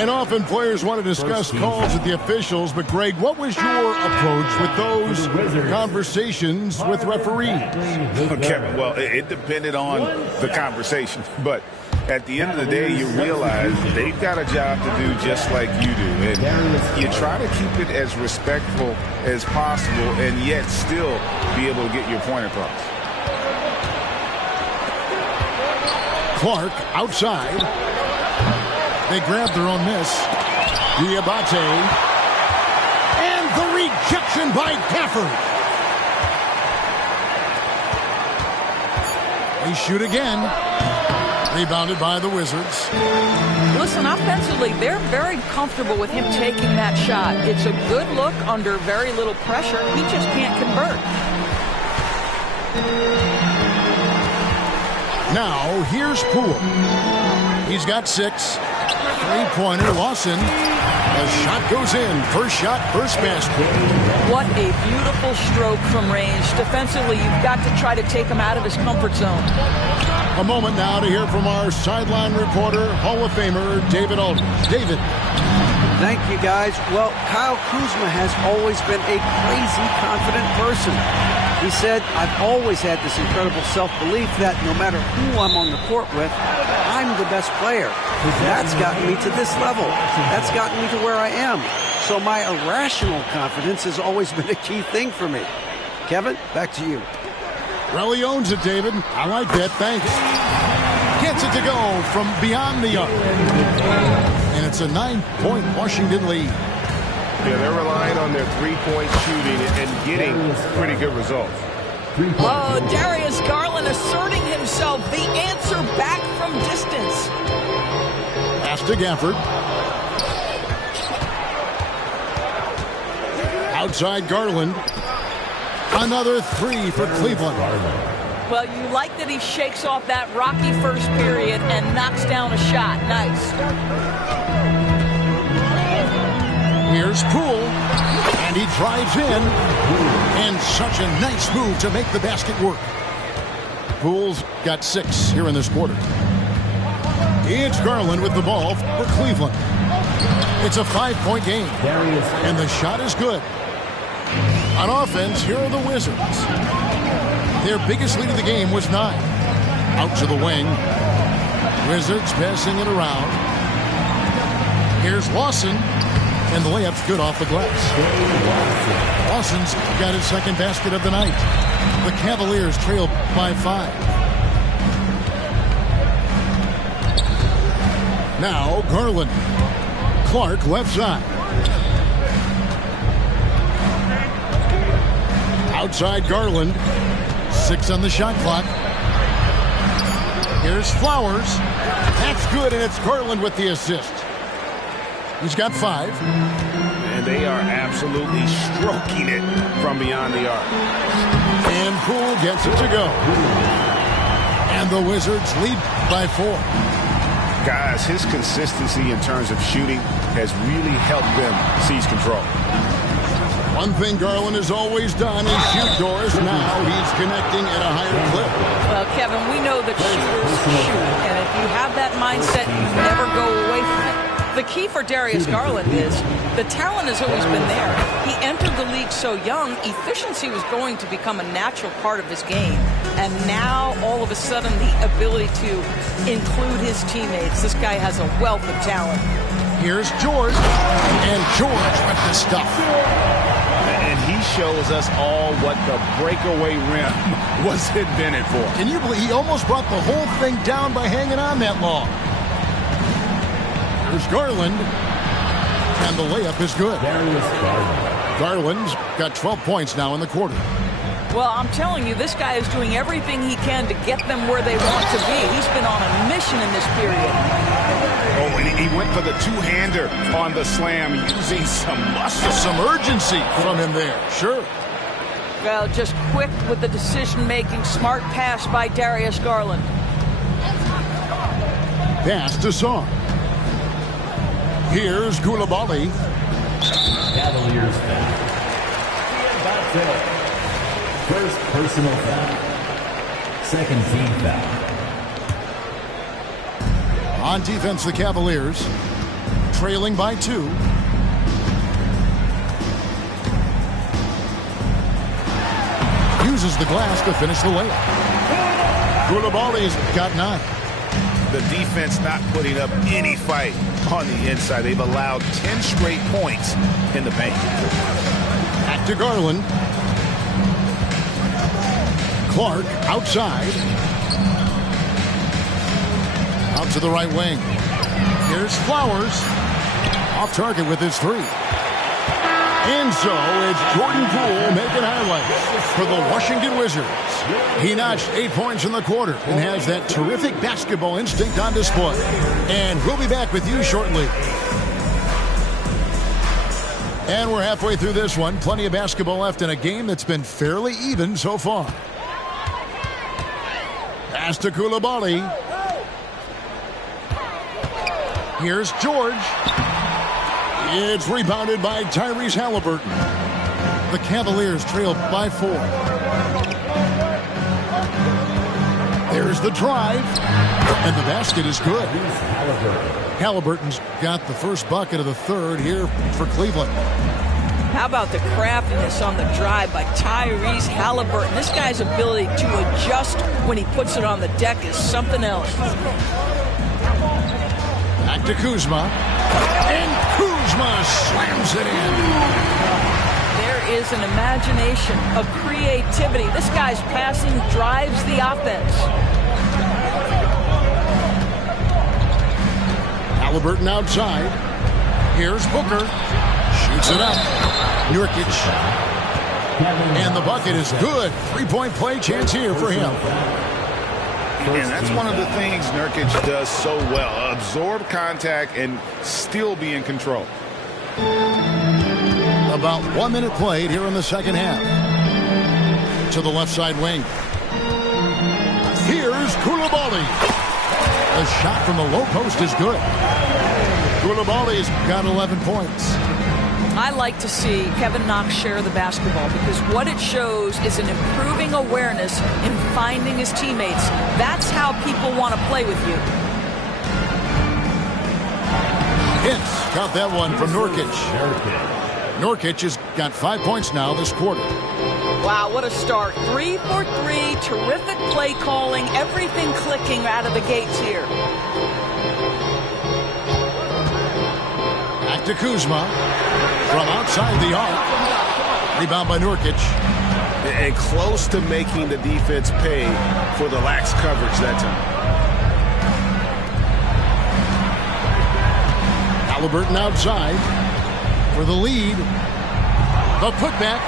And often players want to discuss calls with the officials, but Greg, what was your approach with those conversations with referees? Kevin, well, it depended on the conversation, but at the end of the day, you realize they've got a job to do just like you do. And you try to keep it as respectful as possible and yet still be able to get your point across. Clark outside. They grab their own miss. Diabate. And the rejection by Gafford. They shoot again. Rebounded by the Wizards. Listen, offensively, they're very comfortable with him taking that shot. It's a good look under very little pressure. He just can't convert. Now, here's Poole. He's got 6. Three-pointer, Lawson. The shot goes in. First shot, first basket. What a beautiful stroke from range. Defensively, you've got to try to take him out of his comfort zone. A moment now to hear from our sideline reporter, Hall of Famer, David Aldridge. David. Thank you, guys. Well, Kyle Kuzma has always been a crazy confident person. He said, I've always had this incredible self-belief that no matter who I'm on the court with, I'm the best player. That's gotten me to this level. That's gotten me to where I am. So my irrational confidence has always been a key thing for me. Kevin, back to you. Relly owns it, David. I like that. Thanks. Gets it to go from beyond the arc. And it's a 9-point Washington lead. Yeah, they're relying on their three-point shooting and getting pretty good results. Oh, Darius Garland asserting himself. The answer back from distance. Pass to Gafford. Outside Garland. Another 3 for Cleveland. Well, you like that he shakes off that rocky first period and knocks down a shot. Nice. Here's Poole, and he drives in, and such a nice move to make the basket work. Poole's got 6 here in this quarter. It's Garland with the ball for Cleveland. It's a 5-point game, and the shot is good. On offense, here are the Wizards. Their biggest lead of the game was 9. Out to the wing. Wizards passing it around. Here's Lawson. And the layup's good off the glass. Lawson's got his second basket of the night. The Cavaliers trail by 5. Now Garland. Clark left side. Outside Garland. 6 on the shot clock. Here's Flowers. That's good, and it's Garland with the assist. He's got 5. And they are absolutely stroking it from beyond the arc. And Poole gets it to go. And the Wizards lead by 4. Guys, his consistency in terms of shooting has really helped them seize control. One thing Garland has always done is shoot, Doris. Now he's connecting at a higher clip. Well, Kevin, we know that shooters shoot, and if you have that mindset, you never go away from it. The key for Darius Garland is the talent has always been there. He entered the league so young, efficiency was going to become a natural part of his game. And now, all of a sudden, the ability to include his teammates. This guy has a wealth of talent. Here's George, and George with the stuff. And he shows us all what the breakaway rim was invented for. Can you believe he almost brought the whole thing down by hanging on that long? Here's Garland, and the layup is good. Garland's got 12 points now in the quarter. Well, I'm telling you, this guy is doing everything he can to get them where they want to be. He's been on a mission in this period. Oh, and he went for the two-hander on the slam, using some muscle. Some urgency from him there, sure. Well, just quick with the decision-making, smart pass by Darius Garland. Pass to Song. Here's Coulibaly. Cavaliers foul. That's it. First personal foul. Second team foul. On defense, the Cavaliers trailing by 2. Uses the glass to finish the layup. Coulibaly's got 9. The defense not putting up any fight on the inside. They've allowed 10 straight points in the paint. Back to Garland. Clark outside. Out to the right wing. Here's Flowers. Off target with his 3. And so it's Jordan Poole making highlights for the Washington Wizards. He notched 8 points in the quarter and has that terrific basketball instinct on display. And we'll be back with you shortly. And we're halfway through this one. Plenty of basketball left in a game that's been fairly even so far. Pass to Coulibaly. Here's George. It's rebounded by Tyrese Halliburton. The Cavaliers trail by 4. There's the drive. And the basket is good. Halliburton's got the first bucket of the third here for Cleveland. How about the craftiness on the drive by Tyrese Halliburton? This guy's ability to adjust when he puts it on the deck is something else. Back to Kuzma. And Kuzma slams it in. There is an imagination, a creativity. This guy's passing drives the offense. Halliburton outside. Here's Booker. Shoots it up. Nurkic. And the bucket is good. 3-point play chance here for him. And that's one of the things Nurkic does so well. Absorb contact and still be in control. About 1 minute played here in the second half. To the left side wing. Here's Coulibaly. The shot from the low post is good. Coulibaly's got 11 points. I like to see Kevin Knox share the basketball because what it shows is an improving awareness in finding his teammates. That's how people want to play with you. Hits got that one from Nurkic. Nurkic has got 5 points now this quarter. Wow, what a start. 3 for 3, terrific play calling, everything clicking out of the gates here. Back to Kuzma. From outside the arc. Rebound by Nurkic. And close to making the defense pay for the lax coverage that time. Halliburton outside for the lead. The putback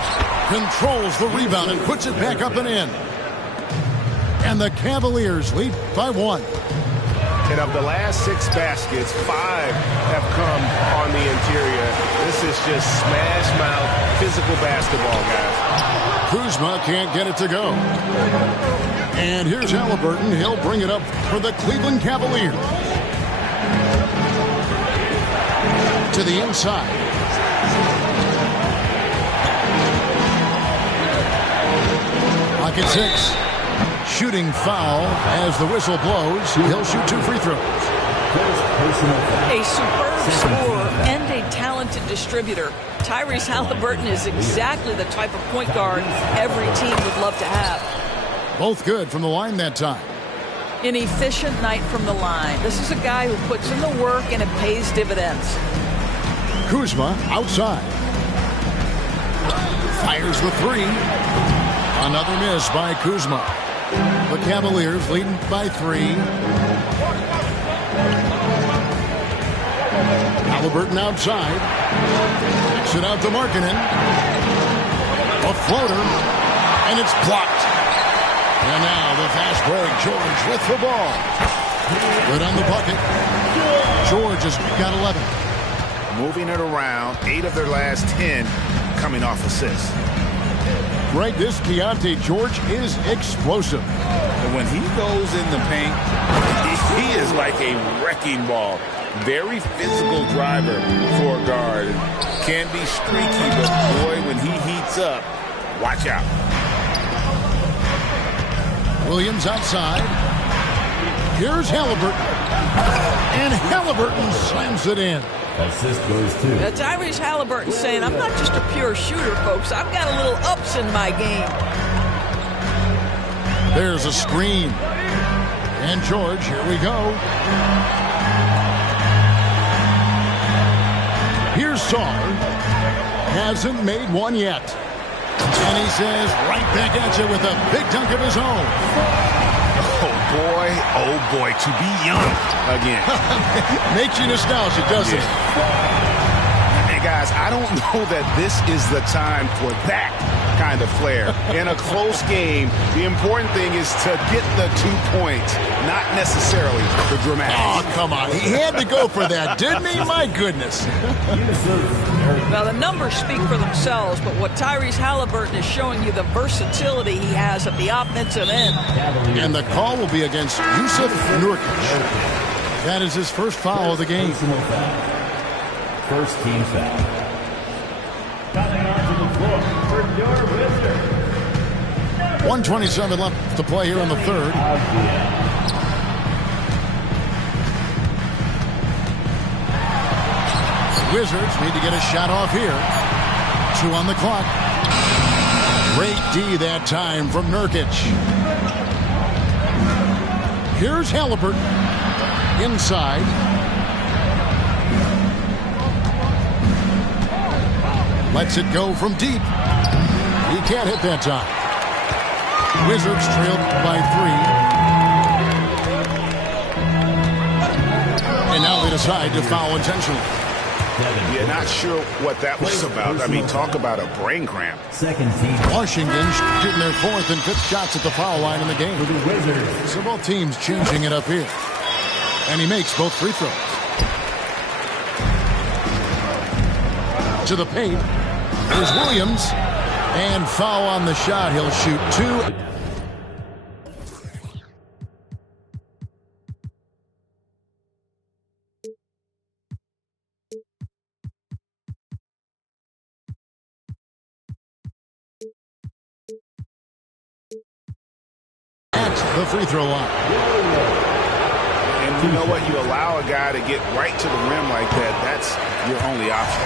controls the rebound and puts it back up and in. And the Cavaliers lead by 1. And of the last 6 baskets, 5 have come on the interior. This is just smash mouth physical basketball, guys. Kuzma can't get it to go. And here's Halliburton. He'll bring it up for the Cleveland Cavaliers. to the inside. Pocket 6. Shooting foul as the whistle blows. He'll shoot 2 free throws. A superb scorer and a talented distributor. Tyrese Halliburton is exactly the type of point guard every team would love to have. Both good from the line that time. An efficient night from the line. This is a guy who puts in the work and it pays dividends. Kuzma outside. Fires the 3. Another miss by Kuzma. The Cavaliers leading by 3. Halliburton outside. Kicks it out to Markkanen. A floater. And it's blocked. And now the fast break. George with the ball. Good on the bucket. George has got 11. Moving it around. 8 of their last 10 coming off assists. Greg, this Keontae George is explosive. And when he goes in the paint, he is like a wrecking ball. Very physical driver for a guard. Can be streaky, but boy, when he heats up, watch out. Williams outside. Here's Halliburton. And Halliburton slams it in. Assist goes to Tyrese Halliburton saying, I'm not just a pure shooter, folks. I've got a little ups in my game. There's a screen. And George, here we go. Here's Saar. Hasn't made one yet. And he says right back at you with a big dunk of his own. Oh boy, to be young again. Makes you nostalgic, doesn't it? Hey guys, I don't know that this is the time for that kind of flair. In a close game, the important thing is to get the 2 points, not necessarily the dramatics. Oh, come on. He had to go for that, didn't he? My goodness. Now, the numbers speak for themselves, but what Tyrese Halliburton is showing you, the versatility he has at the offensive end. And the call will be against Jusuf Nurkic. That is his first foul of the game. first team foul. Coming onto the floor for your Wizards. 1:27 left to play here in the third. Wizards need to get a shot off here. 2 on the clock. Great D that time from Nurkic. Here's Halliburton. Inside. Lets it go from deep. He can't hit that time. Wizards trailed by 3. And now they decide to foul intentionally. Yeah, not sure what that was about. I mean, talk about a brain cramp. Second team. Washington shooting their 4th and 5th shots at the foul line in the game. For the Wizards. So both teams changing it up here. And he makes both free throws. To the paint is Williams. And foul on the shot. He'll shoot 2. The free throw line. And you know what? You allow a guy to get right to the rim like that. That's your only option.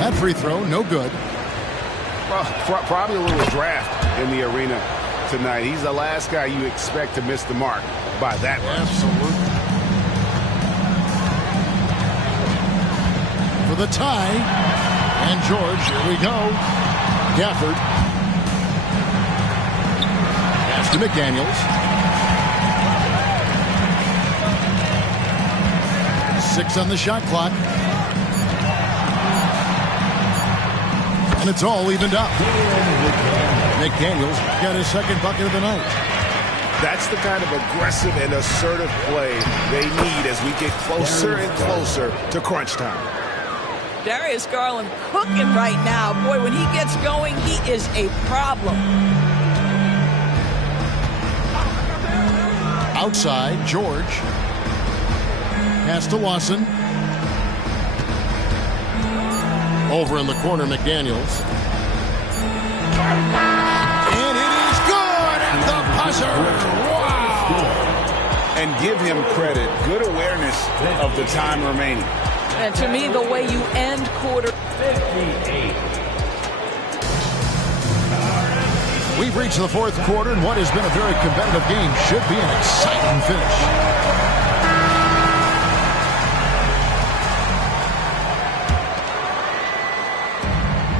That free throw, no good. Well, probably a little draft in the arena tonight. He's the last guy you expect to miss the mark by that much. Absolutely. For the tie. And George, here we go. Gafford. Pass to McDaniels. 6 on the shot clock. And it's all evened up. McDaniels got his 2nd bucket of the night. That's the kind of aggressive and assertive play they need as we get closer and closer to crunch time. Darius Garland cooking right now. Boy, when he gets going, he is a problem. Outside, George. Pass to Lawson. Over in the corner, McDaniels. And it is good at the buzzer. Wow! And give him credit. Good awareness of the time remaining. And to me, the way you end quarter. 58. We've reached the fourth quarter, and what has been a very competitive game should be an exciting finish.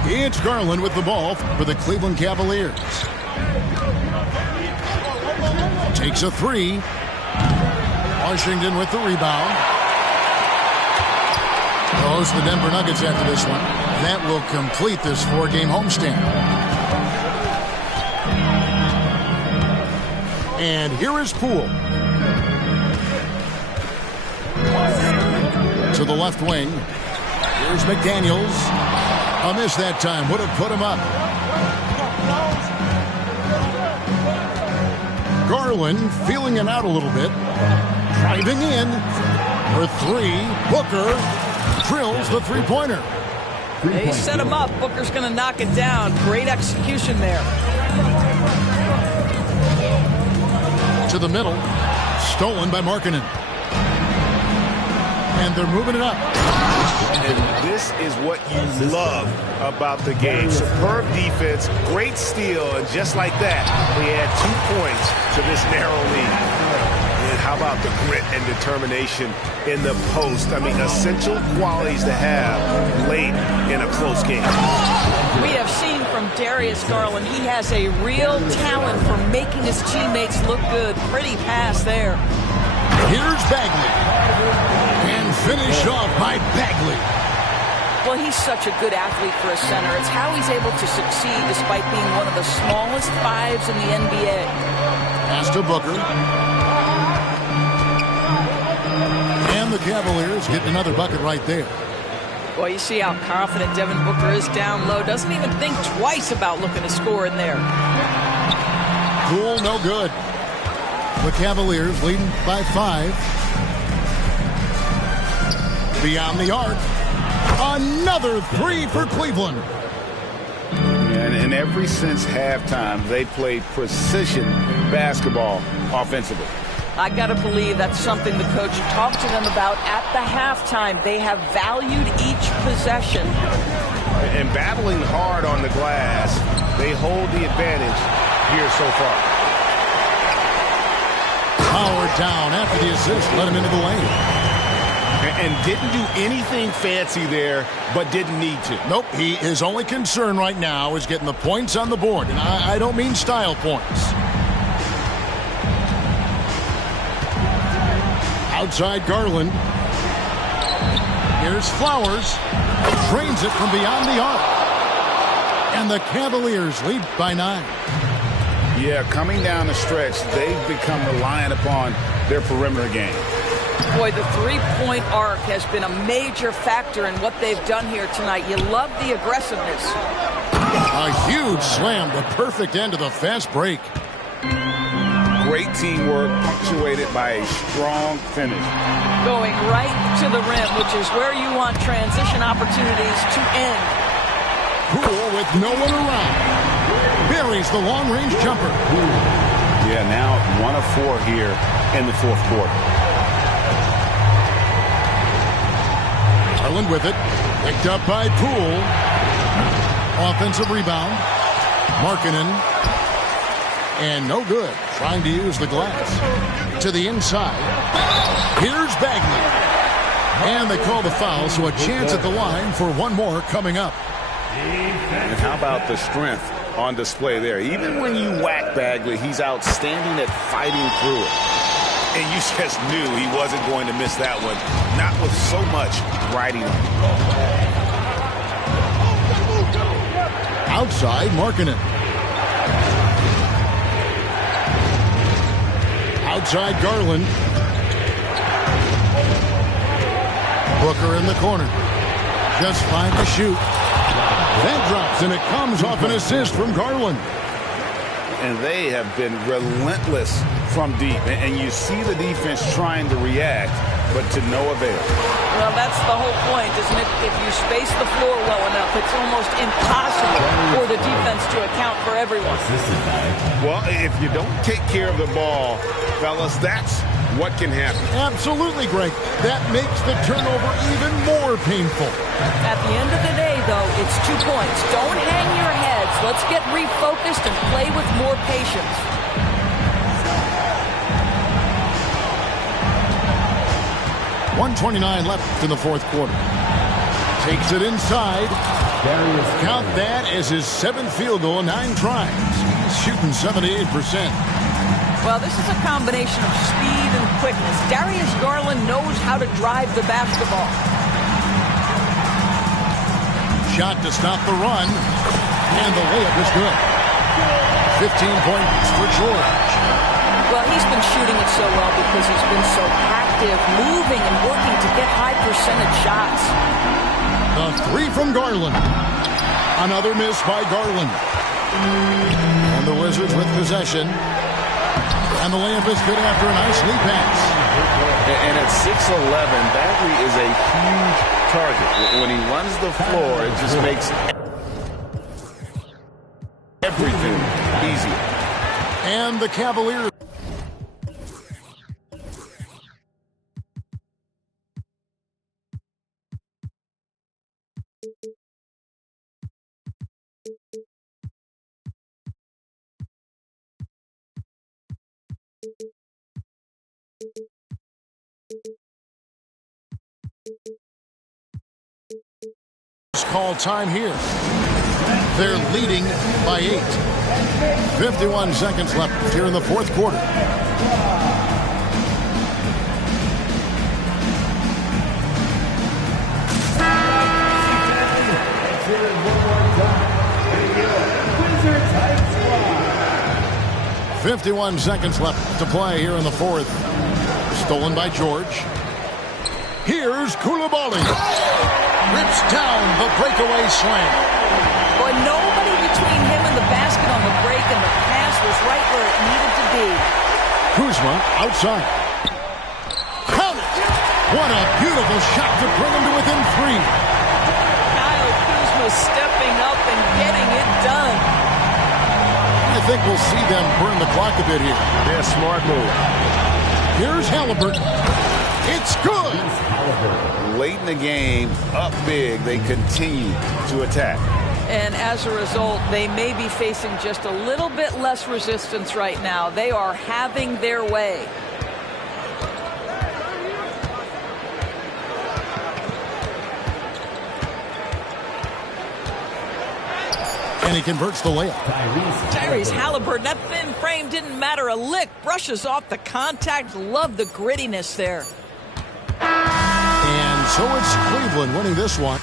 It's Garland with the ball for the Cleveland Cavaliers. Takes a three. Washington with the rebound. Goes the Denver Nuggets after this one. That will complete this four-game homestand. And here is Poole. To the left wing. Here's McDaniels. A miss that time. Would have put him up. Garland feeling it out a little bit. Driving in for three. Booker drills the three-pointer. He set him up. Booker's going to knock it down. Great execution there. To the middle. Stolen by Markkanen. And they're moving it up. And this is what you love about the game. Superb defense, great steal, and just like that, we add 2 points to this narrow lead. And how about the grit and determination in the post? I mean, essential qualities to have late in a close game. We have seen from Darius Garland, he has a real talent for making his teammates look good. Pretty pass there. Here's Bagley. And finished off by Bagley. Well, he's such a good athlete for a center. It's how he's able to succeed despite being one of the smallest fives in the NBA. Pass to Booker. And the Cavaliers get another bucket right there. Well, you see how confident Devin Booker is down low. Doesn't even think twice about looking to score in there. Poole, no good. The Cavaliers leading by 5. Beyond the arc. Another three for Cleveland. And ever since halftime, they played precision basketball offensively. I got to believe that's something the coach talked to them about at the halftime. They have valued each possession. And battling hard on the glass, they hold the advantage here so far. Howard down after the assist, let him into the lane. And didn't do anything fancy there, but didn't need to. Nope, his only concern right now is getting the points on the board. And I don't mean style points. Outside Garland. Here's Flowers. Drains it from beyond the arc. And the Cavaliers lead by 9. Yeah, coming down the stretch, they've become reliant upon their perimeter game. Boy, the three-point arc has been a major factor in what they've done here tonight. You love the aggressiveness. A huge slam, the perfect end of the fast break. Great teamwork punctuated by a strong finish. Going right to the rim, which is where you want transition opportunities to end. Poole with no one around. Buries the long-range jumper. Yeah, now 1 of 4 here in the fourth quarter. Garland with it. Picked up by Poole. Offensive rebound. Markkanen. And no good. Trying to use the glass. To the inside. Here's Bagley. And they call the foul, so a chance at the line for one more coming up. And how about the strength on display there? Even when you whack Bagley, he's outstanding at fighting through it. And you just knew he wasn't going to miss that one. Not with so much riding on. Outside, Markkanen. Outside, Garland. Booker in the corner. Just 5 to shoot. That drops, and it comes off an assist from Garland. And they have been relentless from deep. And you see the defense trying to react. but to no avail. Well, that's the whole point, isn't it? If you space the floor well enough, it's almost impossible for the defense to account for everyone. Well, if you don't take care of the ball, fellas, that's what can happen. Absolutely, Greg. That makes the turnover even more painful. At the end of the day, though, it's 2 points. Don't hang your heads. Let's get refocused and play with more patience. .129 left in the fourth quarter. Takes it inside. Count that as his 7th field goal in 9 tries. He's shooting 78%. Well, this is a combination of speed and quickness. Darius Garland knows how to drive the basketball. Shot to stop the run. And the layup is good. 15 points for George. Well, he's been shooting it so well because he's been so active, moving and working to get high percentage shots. The 3 from Garland. Another miss by Garland. And the Wizards with possession. And the layup is good after a nice lead pass. And at 6'11", Bagley is a huge target. When he runs the floor, it just makes everything easier. And the Cavaliers. Call time here. They're leading by 8. 51 seconds left here in the fourth quarter. Wizards 51 seconds left to play here in the fourth. Stolen by George. Here's Coulibaly. Rips down the breakaway slam. Boy, nobody between him and the basket on the break, and the pass was right where it needed to be. Kuzma outside. Count it! What a beautiful shot to bring him to within 3. Kyle Kuzma stepping up and getting it done. I think we'll see them burn the clock a bit here. Yeah, smart move. Here's Halliburton. It's good. Late in the game, up big, they continue to attack. And as a result, they may be facing just a little bit less resistance right now. They are having their way. And he converts the layup. Tyrese Halliburton, that thin frame didn't matter a lick. Brushes off the contact. Love the grittiness there. And so it's Cleveland winning this one.